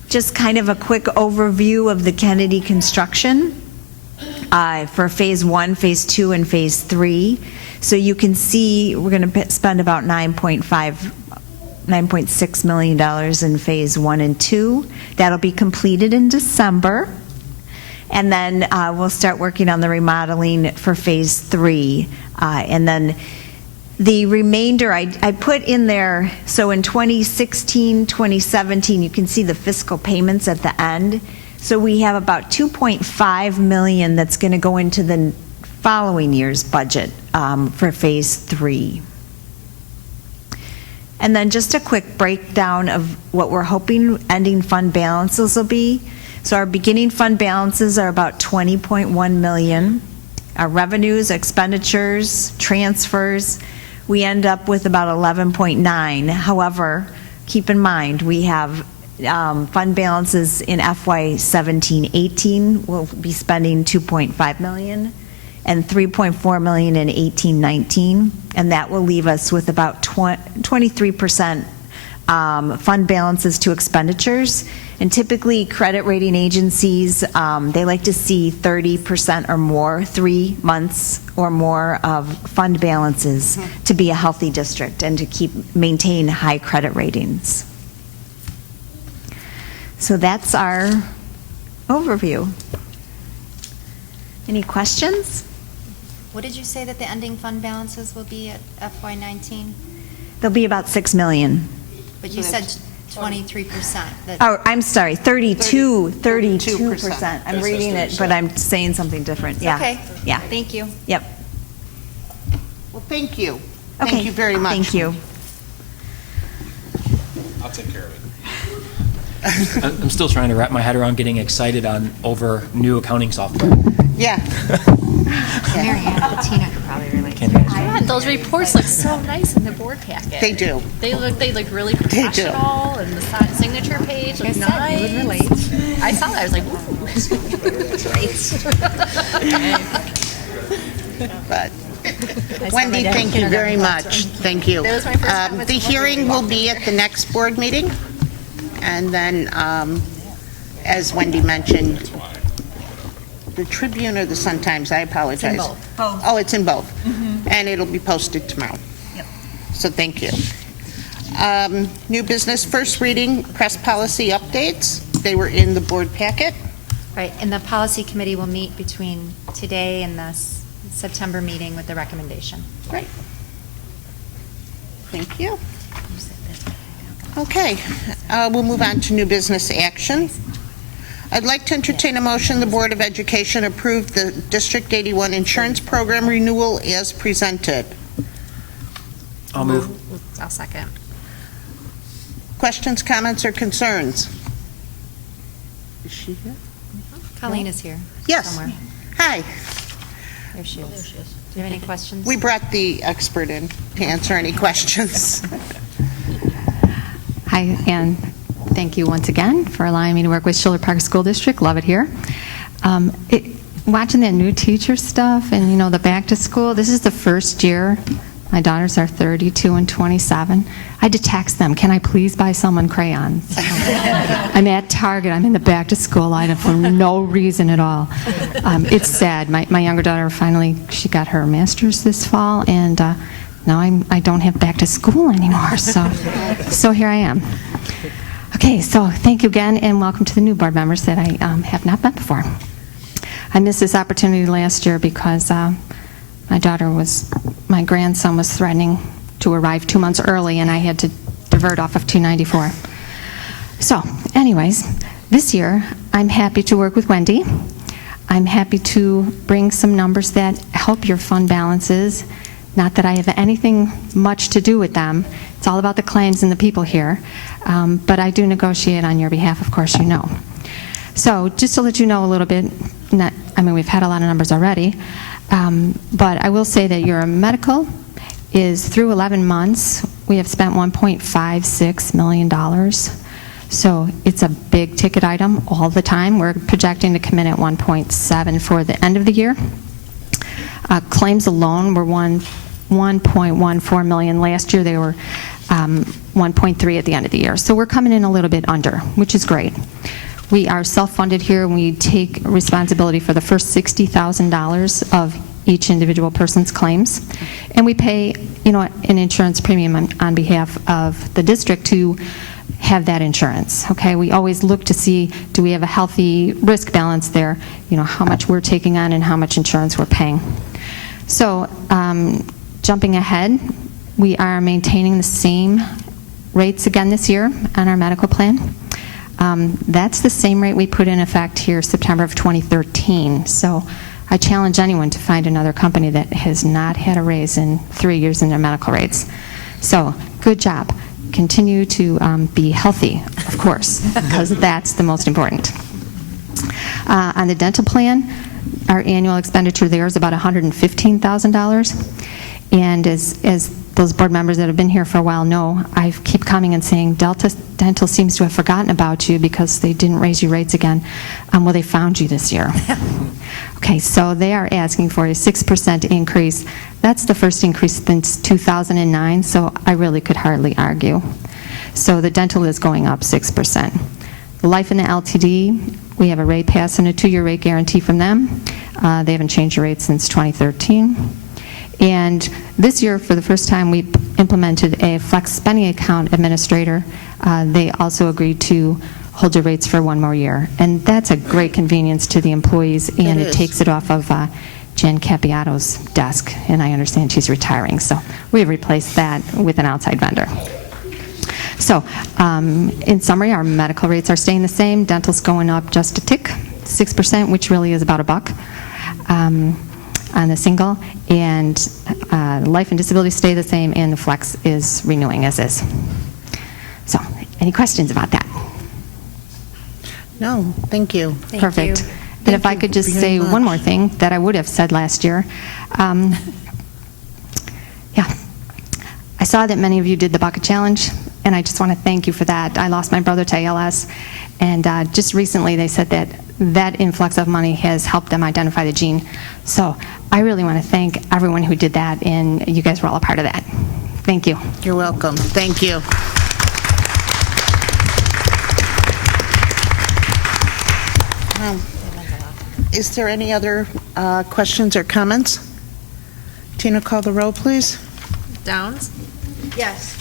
Just kind of a quick overview of the Kennedy construction for phase 1, phase 2, and phase 3. So you can see we're going to spend about $9.6 million in phase 1 and 2. That'll be completed in December. And then we'll start working on the remodeling for phase 3. And then the remainder, I put in there, so in 2016, 2017, you can see the fiscal payments at the end. So we have about $2.5 million that's going to go into the following year's budget for phase 3. And then just a quick breakdown of what we're hoping ending fund balances will be. So our beginning fund balances are about $20.1 million. Our revenues, expenditures, transfers, we end up with about 11.9. However, keep in mind, we have fund balances in FY 17-18. We'll be spending $2.5 million and $3.4 million in 18-19, and that will leave us with about 23% fund balances to expenditures. And typically, credit rating agencies, they like to see 30% or more, 3 months or more of fund balances to be a healthy district and to maintain high credit ratings. So that's our overview. Any questions? What did you say that the ending fund balances will be at FY19? There'll be about $6 million. But you said 23%. Oh, I'm sorry, 32%. I'm reading it, but I'm saying something different. Yeah. Okay. Yeah. Thank you. Yep. Well, thank you. Okay. Thank you very much. Thank you. I'll take care of it. I'm still trying to wrap my head around getting excited over new accounting software. Yeah. Mary Ann and Tina could probably relate. Those reports look so nice in the board packet. They do. They look really professional, and the signature page looks nice. You would relate. I saw that. I was like, ooh. But Wendy, thank you very much. Thank you. That was my first time with The hearing will be at the next board meeting. And then, as Wendy mentioned, the Tribune or the Sun-Times, I apologize. It's in both. Oh, it's in both. And it'll be posted tomorrow. Yep. So thank you. New business, first reading, press policy updates. They were in the board packet. Right, and the policy committee will meet between today and the September meeting with the recommendation. Great. Thank you. Okay, we'll move on to new business action. I'd like to entertain a motion the Board of Education approve the District 81 insurance program renewal as presented. I'll move. I'll second. Questions, comments, or concerns? Is she here? Colleen is here. Yes. Somewhere. Hi. There she is. Do you have any questions? We brought the expert in to answer any questions. Hi, and thank you once again for allowing me to work with Schiller Park School District. Love it here. Watching that new teacher stuff and, the back to school, this is the first year. My daughters are 32 and 27. I had to text them, can I please buy someone crayons? I'm at Target. I'm in the back to school item for no reason at all. It's sad. My younger daughter she got her master's this fall, and now I don't have back to school anymore, so here I am. Okay, so thank you again, and welcome to the new board members that I have not met before. I missed this opportunity last year because my grandson was threatening to arrive 2 months early, and I had to divert off of 294. So, anyways, this year I'm happy to work with Wendy. I'm happy to bring some numbers that help your fund balances. Not that I have anything much to do with them. It's all about the claims and the people here. But I do negotiate on your behalf, of course, you know. So just to let you know a little bit, we've had a lot of numbers already, but I will say that your medical is through 11 months. We have spent $1.56 million. So it's a big ticket item all the time. We're projecting to come in at 1.7 for the end of the year. Claims alone were 1.14 million. Last year they were 1.3 at the end of the year. So we're coming in a little bit under, which is great. We are self-funded here, and we take responsibility for the first $60,000 of each individual person's claims. And we pay, an insurance premium on behalf of the district to have that insurance. Okay, we always look to see, do we have a healthy risk balance there, how much we're taking on and how much insurance we're paying. So jumping ahead, we are maintaining the same rates again this year on our medical plan. That's the same rate we put in effect here September of 2013. So I challenge anyone to find another company that has not had a raise in 3 years in their medical rates. So good job. Continue to be healthy, of course, because that's the most important. On the dental plan, our annual expenditure there is about $115,000. And as those board members that have been here for a while know, I keep coming and saying, Delta Dental seems to have forgotten about you because they didn't raise your rates again. Well, they found you this year. Okay, so they are asking for a 6% increase. That's the first increase since 2009, so I really could hardly argue. So the dental is going up 6%. The life and the LTD, we have a rate pass and a 2-year rate guarantee from them. They haven't changed the rate since 2013. And this year, for the first time, we implemented a flex spending account administrator. They also agreed to hold your rates for 1 more year. And that's a great convenience to the employees, and it takes it off of Jen Capiato's desk, and I understand she's retiring. So we have replaced that with an outside vendor. So in summary, our medical rates are staying the same. Dental's going up just a tick, 6%, which really is about $1 on the single. And life and disability stay the same, and the flex is renewing as is. So any questions about that? No, thank you. Perfect. And if I could just say one more thing that I would have said last year. Yeah, I saw that many of you did the bucket challenge, and I just want to thank you for that. I lost my brother to ALS, and just recently they said that that influx of money has helped them identify the gene. So I really want to thank everyone who did that, and you guys were all a part of that. Thank you. You're welcome. Thank you. Is there any other questions or comments? Tina, call the roll, please. Downs? Yes.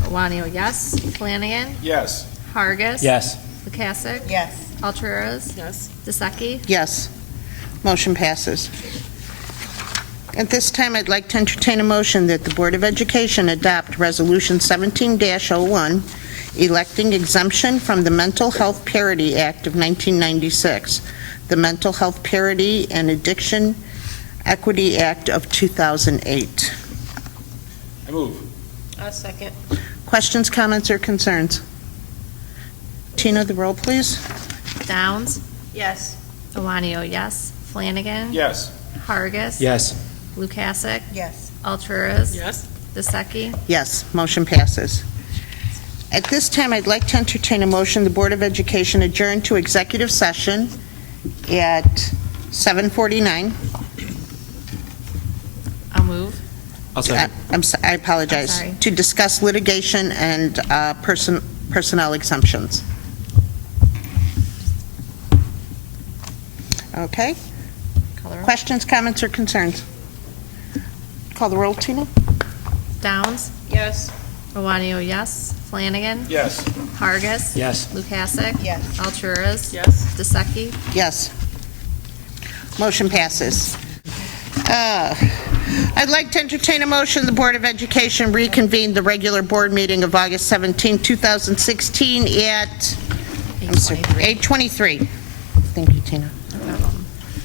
Iwanio, yes. Flanagan? Yes. Hargis? Yes. Lukasik? Yes. Alturas? Yes. Dyseki? Yes. Motion passes. At this time, I'd like to entertain a motion that the Board of Education adopt Resolution 17-01, electing exemption from the Mental Health Parity Act of 1996, the Mental Health Parity and Addiction Equity Act of 2008. I move. A second. Questions, comments, or concerns? Tina, the roll, please. Downs? Yes. Iwanio, yes. Flanagan? Yes. Hargis? Yes. Lukasik? Yes. Alturas? Yes. Dyseki? Yes, motion passes. At this time, I'd like to entertain a motion the Board of Education adjourn to executive session at 7:49. I'll move. I'll second. I apologize. I'm sorry. To discuss litigation and personnel exemptions. Okay. Call the roll. Questions, comments, or concerns? Call the roll, Tina. Downs? Yes. Iwanio, yes. Flanagan? Yes. Hargis? Yes. Lukasik? Yes. Alturas? Yes. Dyseki? Yes. Motion passes. I'd like to entertain a motion the Board of Education reconvene the regular board meeting of August 17, 2016 at 8:23. Thank you, Tina.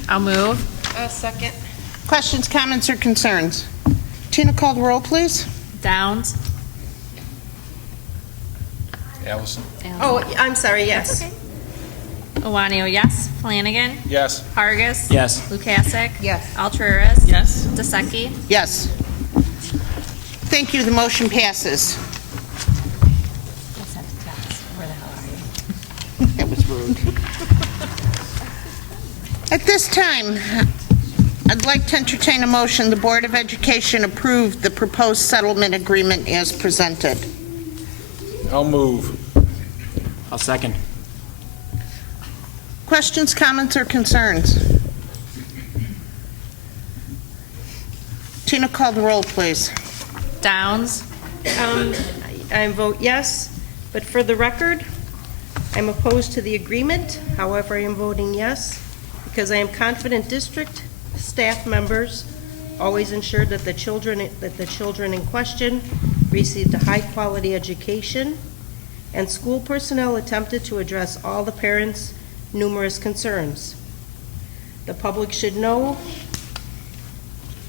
I'll move. A second. Questions, comments, or concerns? Tina, call the roll, please. Downs? Allison. Oh, I'm sorry, yes. Iwanio, yes. Flanagan? Yes. Hargis? Yes. Lukasik? Yes. Alturas? Yes. Dyseki? Yes. Thank you. The motion passes. Where the hell are you? That was rude. At this time, I'd like to entertain a motion the Board of Education approve the proposed settlement agreement as presented. I'll move. I'll second. Questions, comments, or concerns? Tina, call the roll, please. Downs? I vote yes, but for the record, I'm opposed to the agreement. However, I am voting yes because I am confident district staff members always ensured that the children in question received a high-quality education, and school personnel attempted to address all the parents' numerous concerns. The public should know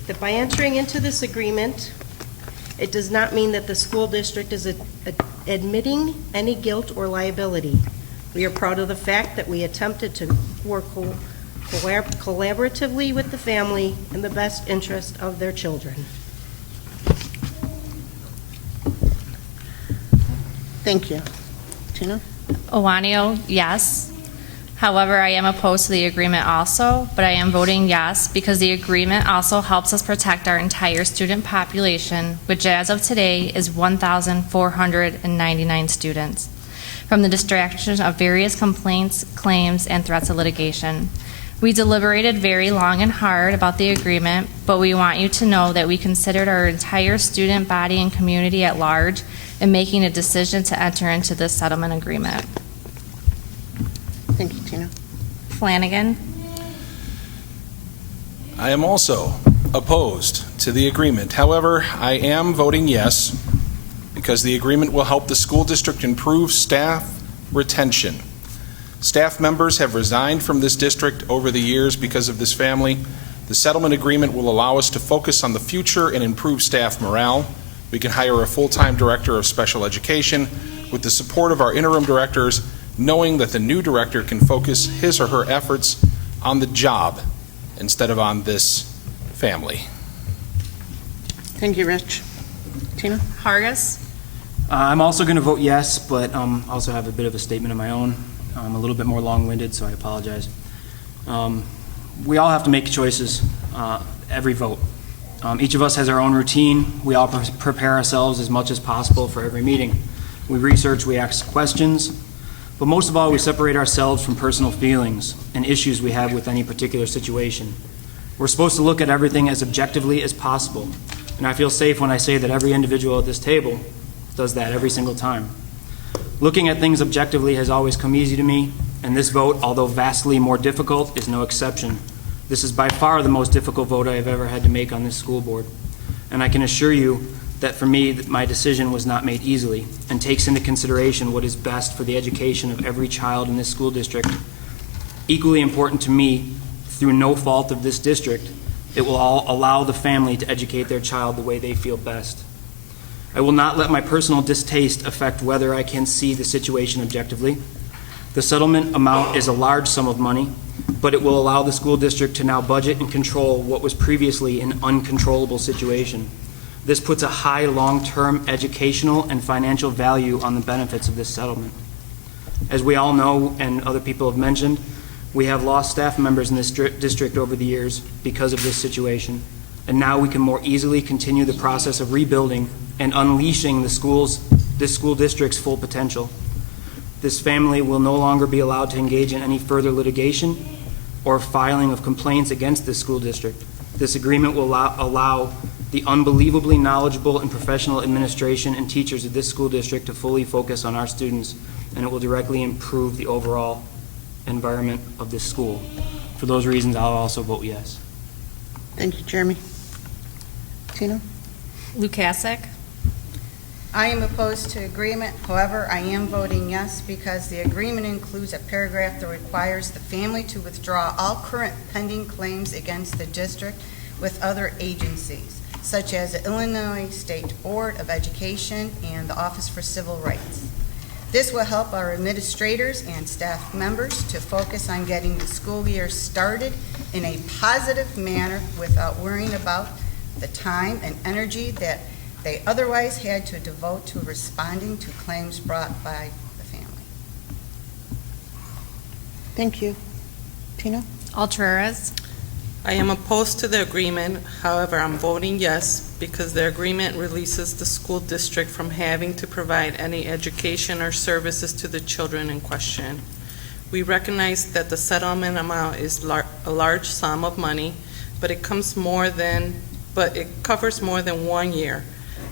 that by entering into this agreement, it does not mean that the school district is admitting any guilt or liability. We are proud of the fact that we attempted to work collaboratively with the family in the best interest of their children. Thank you. Tina? Iwanio, yes. However, I am opposed to the agreement also, but I am voting yes because the agreement also helps us protect our entire student population, which as of today is 1,499 students, from the distraction of various complaints, claims, and threats of litigation. We deliberated very long and hard about the agreement, but we want you to know that we considered our entire student body and community at large in making a decision to enter into this settlement agreement. Thank you, Tina. Flanagan. I am also opposed to the agreement. However, I am voting yes because the agreement will help the school district improve staff retention. Staff members have resigned from this district over the years because of this family. The settlement agreement will allow us to focus on the future and improve staff morale. We can hire a full-time director of special education with the support of our interim directors, knowing that the new director can focus his or her efforts on the job instead of on this family. Thank you, Rich. Tina? Hargis. I'm also going to vote yes, but also have a bit of a statement of my own. I'm a little bit more long-winded, so I apologize. We all have to make choices every vote. Each of us has our own routine. We all prepare ourselves as much as possible for every meeting. We research, we ask questions, but most of all, we separate ourselves from personal feelings and issues we have with any particular situation. We're supposed to look at everything as objectively as possible, and I feel safe when I say that every individual at this table does that every single time. Looking at things objectively has always come easy to me, and this vote, although vastly more difficult, is no exception. This is by far the most difficult vote I have ever had to make on this school board, and I can assure you that for me, my decision was not made easily and takes into consideration what is best for the education of every child in this school district. Equally important to me, through no fault of this district, it will allow the family to educate their child the way they feel best. I will not let my personal distaste affect whether I can see the situation objectively. The settlement amount is a large sum of money, but it will allow the school district to now budget and control what was previously an uncontrollable situation. This puts a high long-term educational and financial value on the benefits of this settlement. As we all know, and other people have mentioned, we have lost staff members in this district over the years because of this situation, and now we can more easily continue the process of rebuilding and unleashing this school district's full potential. This family will no longer be allowed to engage in any further litigation or filing of complaints against this school district. This agreement will allow the unbelievably knowledgeable and professional administration and teachers of this school district to fully focus on our students, and it will directly improve the overall environment of this school. For those reasons, I'll also vote yes. Thank you, Jeremy. Tina? Lukasik. I am opposed to agreement. However, I am voting yes because the agreement includes a paragraph that requires the family to withdraw all current pending claims against the district with other agencies, such as the Illinois State Board of Education and the Office for Civil Rights. This will help our administrators and staff members to focus on getting the school year started in a positive manner without worrying about the time and energy that they otherwise had to devote to responding to claims brought by the family. Thank you. Tina? Altreras. I am opposed to the agreement. However, I'm voting yes because the agreement releases the school district from having to provide any education or services to the children in question. We recognize that the settlement amount is a large sum of money, but it covers more than 1 year.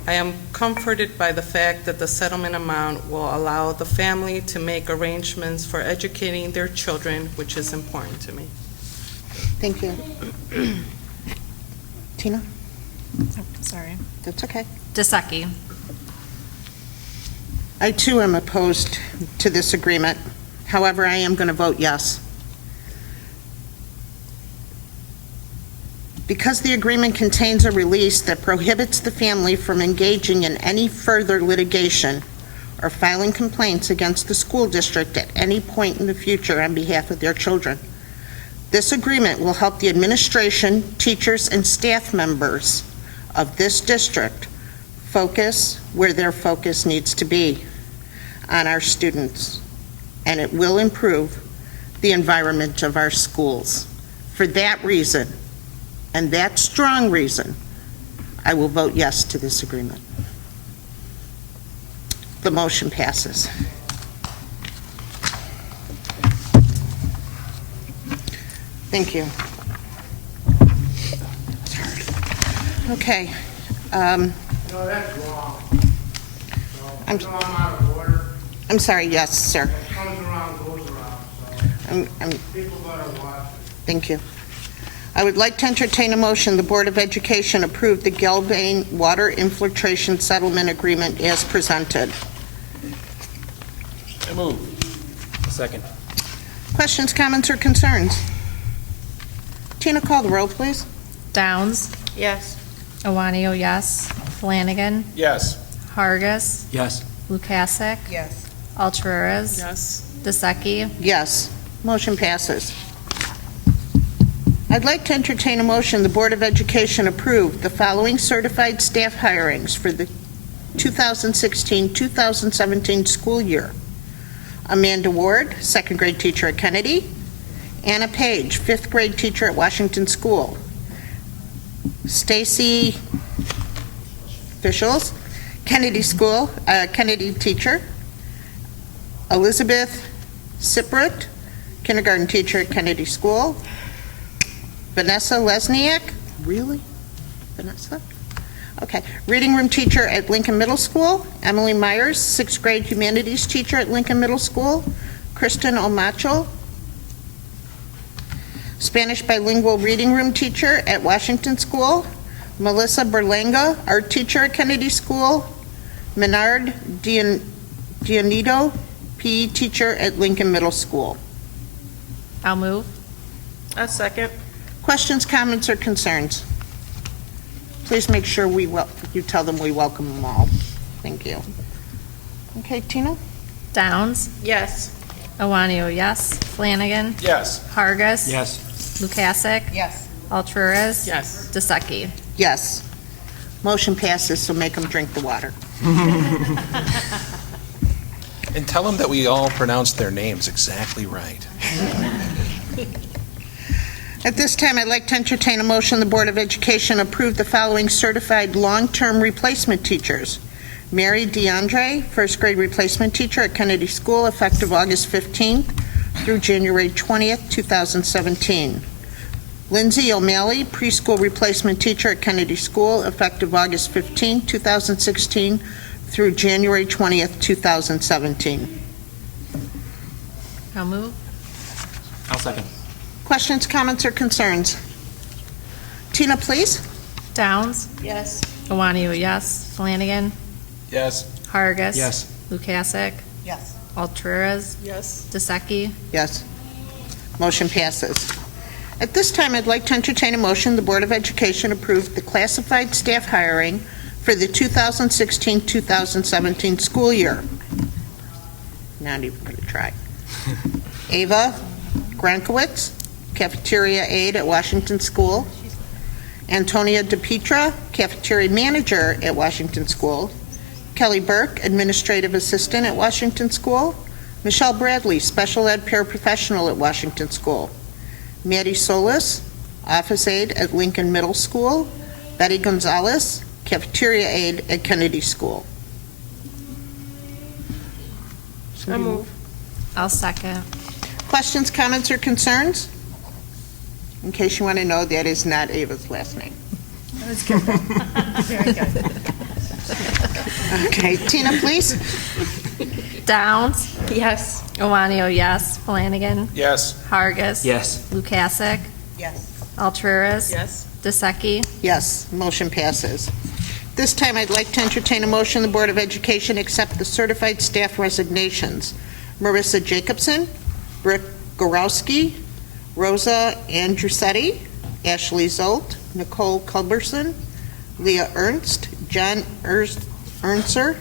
I am comforted by the fact that the settlement amount will allow the family to make arrangements for educating their children, which is important to me. Thank you. Tina? Oh, sorry. That's okay. Dasecki. I too am opposed to this agreement. However, I am going to vote yes. Because the agreement contains a release that prohibits the family from engaging in any further litigation or filing complaints against the school district at any point in the future on behalf of their children. This agreement will help the administration, teachers, and staff members of this district focus where their focus needs to be, on our students, and it will improve the environment of our schools. For that reason, and that strong reason, I will vote yes to this agreement. The motion passes. Thank you. Okay. No, that's wrong. I'm- So, I'm out of order. I'm sorry, yes, sir. What comes around goes around, so people better watch it. Thank you. I would like to entertain a motion, the Board of Education approve the Gelbane Water Infiltration Settlement Agreement as presented. I move. Second. Questions, comments, or concerns? Tina, call the roll, please. Downs, Yes. Iwanio, yes. Flanagan, Yes. Hargis, Yes. Lukasik, Yes. Alturas, Yes. DeSeki, Yes. Motion passes. I'd like to entertain a motion, the Board of Education approve the following certified staff hirings for the 2016-2017 school year. Amanda Ward, second grade teacher at Kennedy. Anna Page, fifth grade teacher at Washington School. Stacy Fischels, Kennedy School, Kennedy teacher. Elizabeth Siprut, kindergarten teacher at Kennedy School. Vanessa Lesniak, really? Vanessa? Okay. Reading room teacher at Lincoln Middle School. Emily Myers, sixth grade humanities teacher at Lincoln Middle School. Kristen Omacho, Spanish bilingual reading room teacher at Washington School. Melissa Berlanga, art teacher at Kennedy School. Menard Dionito, PE teacher at Lincoln Middle School. I'll move. A second. Questions, comments, or concerns? Please make sure you tell them we welcome them all. Thank you. Okay, Tina? Downs, Yes. Iwanio, yes. Flanagan, Yes. Hargis. Yes. Lukasik, Yes. Alturas, Yes. DeSeki. Yes. Motion passes, so make them drink the water. And tell them that we all pronounced their names exactly right. At this time, I'd like to entertain a motion, the Board of Education approve the following certified long-term replacement teachers. Mary DeAndre, first grade replacement teacher at Kennedy School, effective August 15th through January 20th, 2017. Lindsay O'Malley, preschool replacement teacher at Kennedy School, effective August 15th, 2016 through January 20th, 2017. I'll move. I'll second. Questions, comments, or concerns? Tina, please. Downs, Yes. Iwanio, yes. Flanagan, Yes. Hargis. Yes. Lukasik, Yes. Alturas, Yes. DeSeki. Yes. Motion passes. At this time, I'd like to entertain a motion, the Board of Education approve the classified staff hiring for the 2016-2017 school year. Not even going to try. Ava Grankowitz, cafeteria aide at Washington School. Antonia DePietra, cafeteria manager at Washington School. Kelly Burke, administrative assistant at Washington School. Michelle Bradley, special ed paraprofessional at Washington School. Maddie Solis, office aide at Lincoln Middle School. Betty Gonzalez, cafeteria aide at Kennedy School. I move. I'll second. Questions, comments, or concerns? In case you want to know, that is not Ava's last name. That's good. Very good. Okay, Tina, please. Downs, Yes. Iwanio, yes. Flanagan, Yes. Hargis. Yes. Lukasik, Yes. Alturas. Yes. DeSeki. Yes, motion passes. This time, I'd like to entertain a motion, the Board of Education accept the certified staff resignations. Marissa Jacobson, Brooke Gorowski, Rosa Andrusetti, Ashley Zolt, Nicole Culberson, Leah Ernst, John Ernster,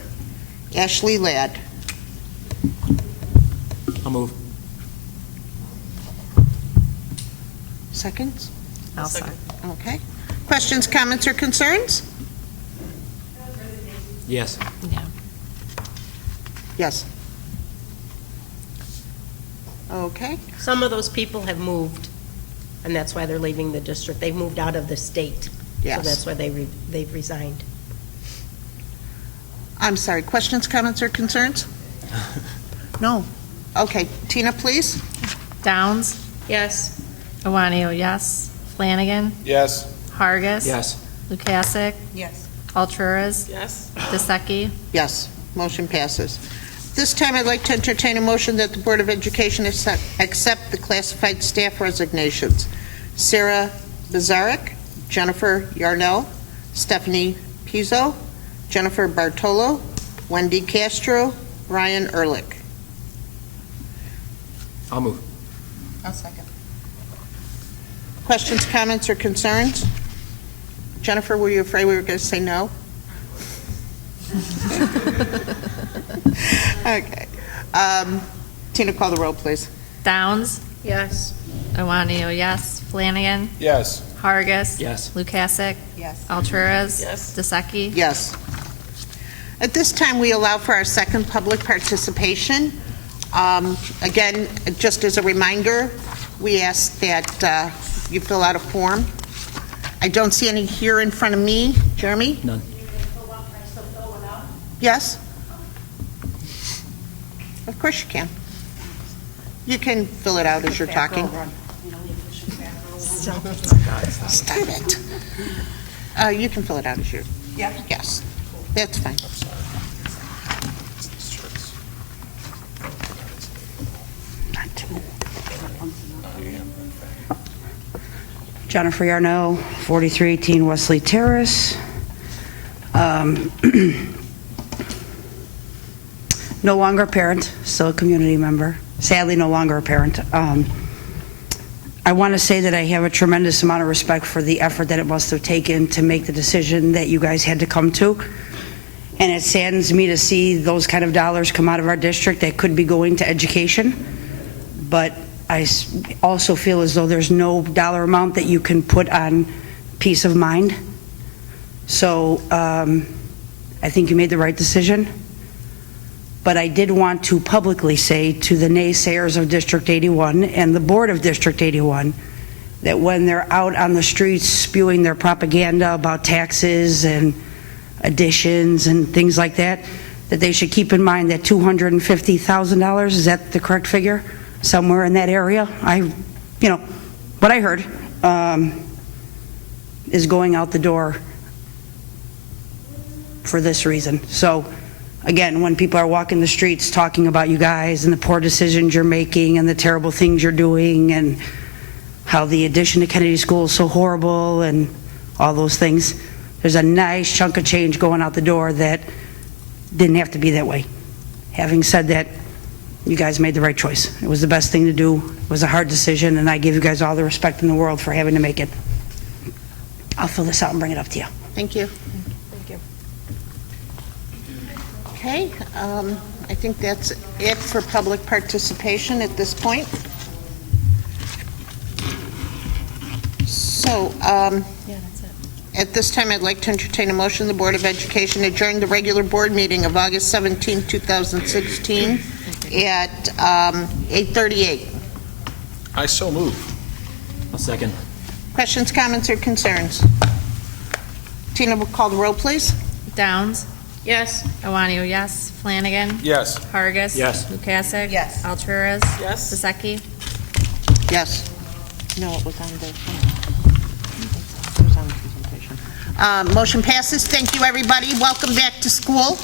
Ashley Ladd. I'll move. Seconds? I'll second. Okay. Questions, comments, or concerns? Yes. Yeah. Yes. Okay. Some of those people have moved, and that's why they're leaving the district. They've moved out of the state. Yes. So that's why they've resigned. I'm sorry, questions, comments, or concerns? No. Okay, Tina, please. Downs? Yes. Iwanio, yes. Flanagan? Yes. Hargis? Yes. Lukasik? Yes. Alturas? Yes. DeSeki? Yes, motion passes. This time, I'd like to entertain a motion that the Board of Education accept the classified staff resignations. Sarah Bazarek, Jennifer Yarnell, Stephanie Pizzo, Jennifer Bartolo, Wendy Castro, Ryan Ehrlich. I'll move. I'll second. Questions, comments, or concerns? Jennifer, were you afraid we were going to say no? Okay. Tina, call the roll, please. Downs? Yes. Iwanio, yes. Flanagan? Yes. Hargis? Yes. Lukasik? Yes. Alturas? Yes. DeSeki? Yes. At this time, we allow for our second public participation. Again, just as a reminder, we ask that you fill out a form. I don't see any here in front of me. Jeremy? None. Yes? Of course you can. You can fill it out as you're talking. Stop it. You can fill it out as you're... Yeah. Yes, that's fine. Not too. Jennifer Yarnell, 4318 Wesley Terrace. No longer a parent, still a community member. Sadly, no longer a parent. I want to say that I have a tremendous amount of respect for the effort that it must have taken to make the decision that you guys had to come to. And it saddens me to see those kind of dollars come out of our district that could be going to education. But I also feel as though there's no dollar amount that you can put on peace of mind. So I think you made the right decision. But I did want to publicly say to the naysayers of District 81 and the board of District 81 that when they're out on the streets spewing their propaganda about taxes and additions and things like that, that they should keep in mind that $250,000, is that the correct figure? Somewhere in that area. What I heard is going out the door for this reason. So again, when people are walking the streets talking about you guys and the poor decisions you're making and the terrible things you're doing and how the addition to Kennedy School is so horrible and all those things, there's a nice chunk of change going out the door that didn't have to be that way. Having said that, you guys made the right choice. It was the best thing to do. It was a hard decision, and I give you guys all the respect in the world for having to make it. I'll fill this out and bring it up to you. Thank you. Thank you. Okay, I think that's it for public participation at this point. So, Yeah, that's it. at this time, I'd like to entertain a motion the Board of Education adjourn the regular board meeting of August 17, 2016 at 8:38. I so move. I'll second. Questions, comments, or concerns? Tina will call the roll, please. Downs? Yes. Iwanio, yes. Flanagan? Yes. Hargis? Yes. Lukasik? Yes. Alturas? Yes. DeSeki? Yes. No, it was on the... It was on the presentation. Motion passes. Thank you, everybody. Welcome back to school.